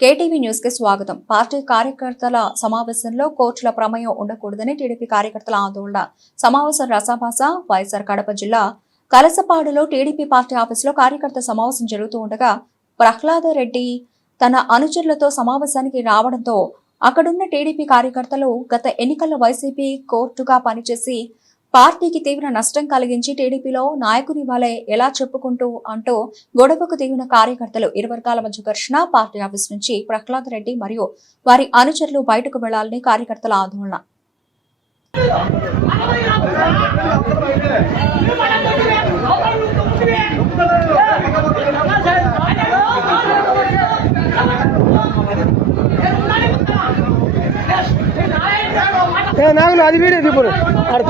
KTV న్యూస్కి స్వాగతం. Party కార్యకర్తల సమావేశంలో కోర్టుల ప్రమేయం ఉండకూడదని టీడీపీ కార్యకర్తల ఆందోళన. సమావేశం రసాభాస వైఎస్ఆర్ కడప జిల్లా కలసపాడులో టీడీపీ పార్టీ ఆఫీసులో కార్యకర్త సమావేశం జరుగుతూ ఉండగా ప్రహ్లాద రెడ్డి తన అనుచరులతో సమావేశానికి రావడంతో అక్కడున్న టీడీపీ కార్యకర్తలు గత ఎన్నికల్లో వైసీపీ కోర్టుగా పనిచేసి పార్టీకి తీవ్ర నష్టం కలిగించి టీడీపీలో నాయకుని వాళ్ళే ఎలా చెప్పుకుంటూ అంటూ గొడవకు దిగిన కార్యకర్తలు ఇరు వర్గాల మధ్య ఘర్షణ పార్టీ ఆఫీస్ నుంచి ప్రహ్లాద్ రెడ్డి మరియు వారి అనుచరులు బయటకు వెళ్ళాలని కార్యకర్తల ఆందోళన. నాకు అది వీడియో ఇప్పుడు. అక్కడ